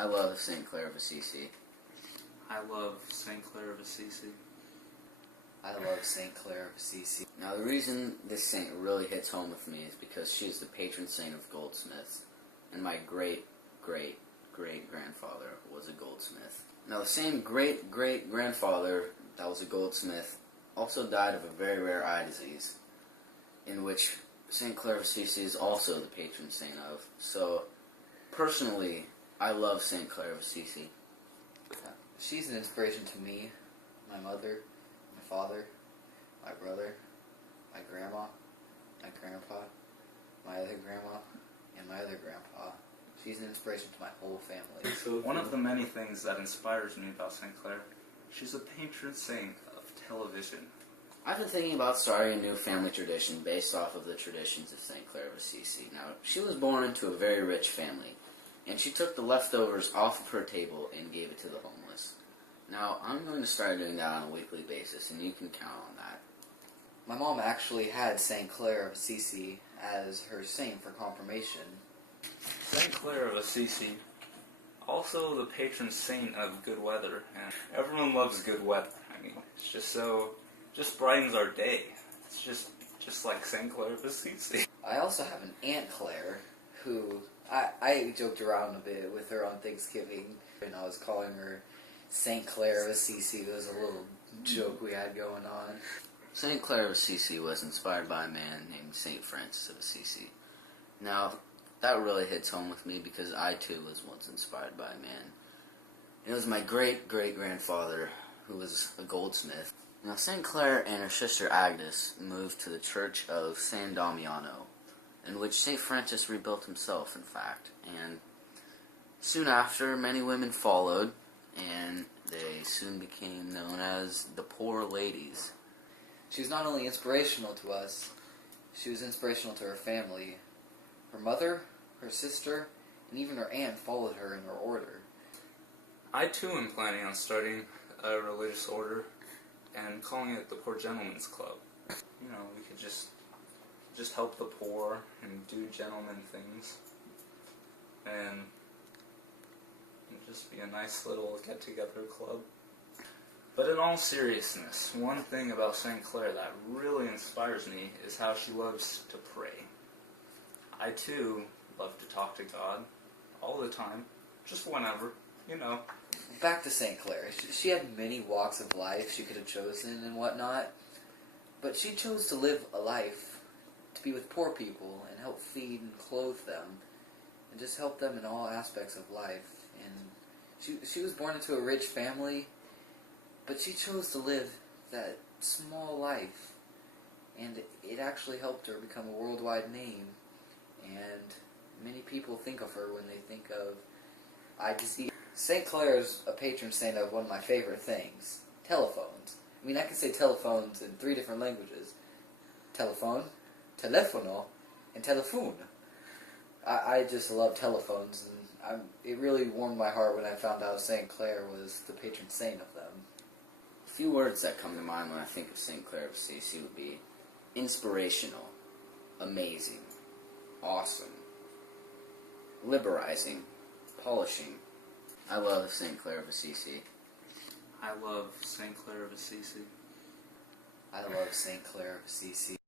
I love St. Clare of Assisi. I love St. Clare of Assisi. I love St. Clare of Assisi. Now, the reason this saint really hits home with me is because she is the patron saint of goldsmiths, and my great-great-great-grandfather was a goldsmith. Now, the same great-great-grandfather that was a goldsmith also died of a very rare eye disease, in which St. Clare of Assisi is also the patron saint of. So, personally, I love St. Clare of Assisi. She's an inspiration to me, my mother, my father, my brother, my grandma, my grandpa, my other grandma, and my other grandpa. She's an inspiration to my whole family. One of the many things that inspires me about St. Clare, she's a patron saint of television. I've been thinking about starting a new family tradition based off of the traditions of St. Clare of Assisi. Now, she was born into a very rich family, and she took the leftovers off of her table and gave it to the homeless. Now, I'm going to start doing that on a weekly basis, and you can count on that. My mom actually had St. Clare of Assisi as her saint for confirmation. St. Clare of Assisi, also the patron saint of good weather, and everyone loves good weather. I mean, it's just brightens our day. It's just like St. Clare of Assisi. I also have an Aunt Claire, who I joked around a bit with her on Thanksgiving, and I was calling her St. Clare of Assisi. It was a little joke we had going on. St. Clare of Assisi was inspired by a man named St. Francis of Assisi. Now, that really hits home with me because I too was once inspired by a man. It was my great-great-grandfather who was a goldsmith. Now, St. Clare and her sister Agnes moved to the church of San Damiano, in which St. Francis rebuilt himself, in fact. And soon after, many women followed, and they soon became known as the Poor Ladies. She was not only inspirational to us, she was inspirational to her family. Her mother, her sister, and even her aunt followed her in her order. I too am planning on starting a religious order and calling it the Poor Gentlemen's Club. You know, we could just help the poor and do gentleman things, and just be a nice little get-together club. But in all seriousness, one thing about St. Clare that really inspires me is how she loves to pray. I too love to talk to God all the time, just whenever, you know. Back to St. Clare. She had many walks of life she could have chosen and whatnot, but she chose to live a life to be with poor people and help feed and clothe them and just help them in all aspects of life. And she was born into a rich family, but she chose to live that small life, and it actually helped her become a worldwide name, and many people think of her when they think of IDC. St. Clare is a patron saint of one of my favorite things, telephones. I mean, I can say telephones in 3 different languages. Telephone, telefono, and telephone. I just love telephones, and it really warmed my heart when I found out St. Clare was the patron saint of them. A few words that come to mind when I think of St. Clare of Assisi would be inspirational, amazing, awesome, liberizing, polishing. I love St. Clare of Assisi. I love St. Clare of Assisi. I love St. Clare of Assisi.